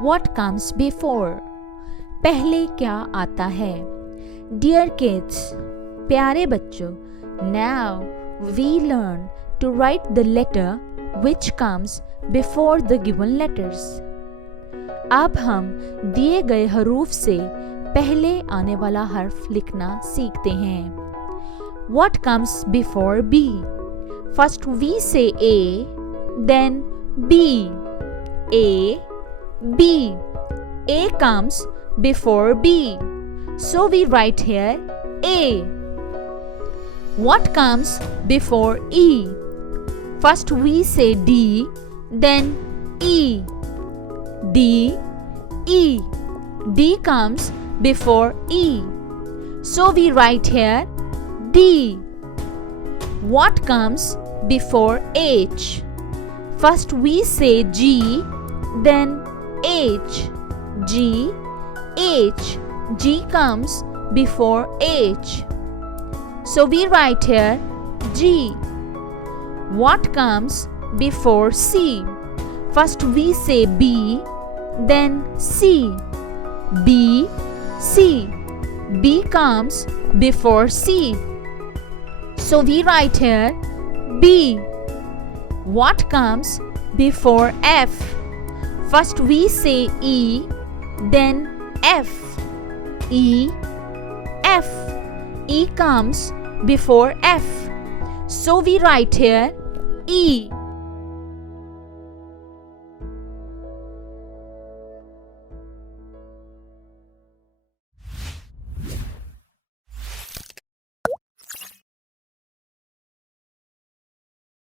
What comes before? पहले क्या आता है? Dear kids, प्यारे बच्चों, now we learn to write the letter which comes before the given letters. अब हम दिए गए हरूफ से पहले आने वाला हर्फ लिखना सीखते हैं. What comes before B? First we say A, then B. A, B. A comes before B. So we write here A. What comes before E? First we say D, then E. D, E. D comes before E. So we write here D. What comes before H? First we say G, then H. G, H. G comes before H. So we write here G. What comes before C? First we say B, then C. B, C. B comes before C. So we write here B. What comes before F? First we say E, then F. E, F. E comes before F. So we write here E.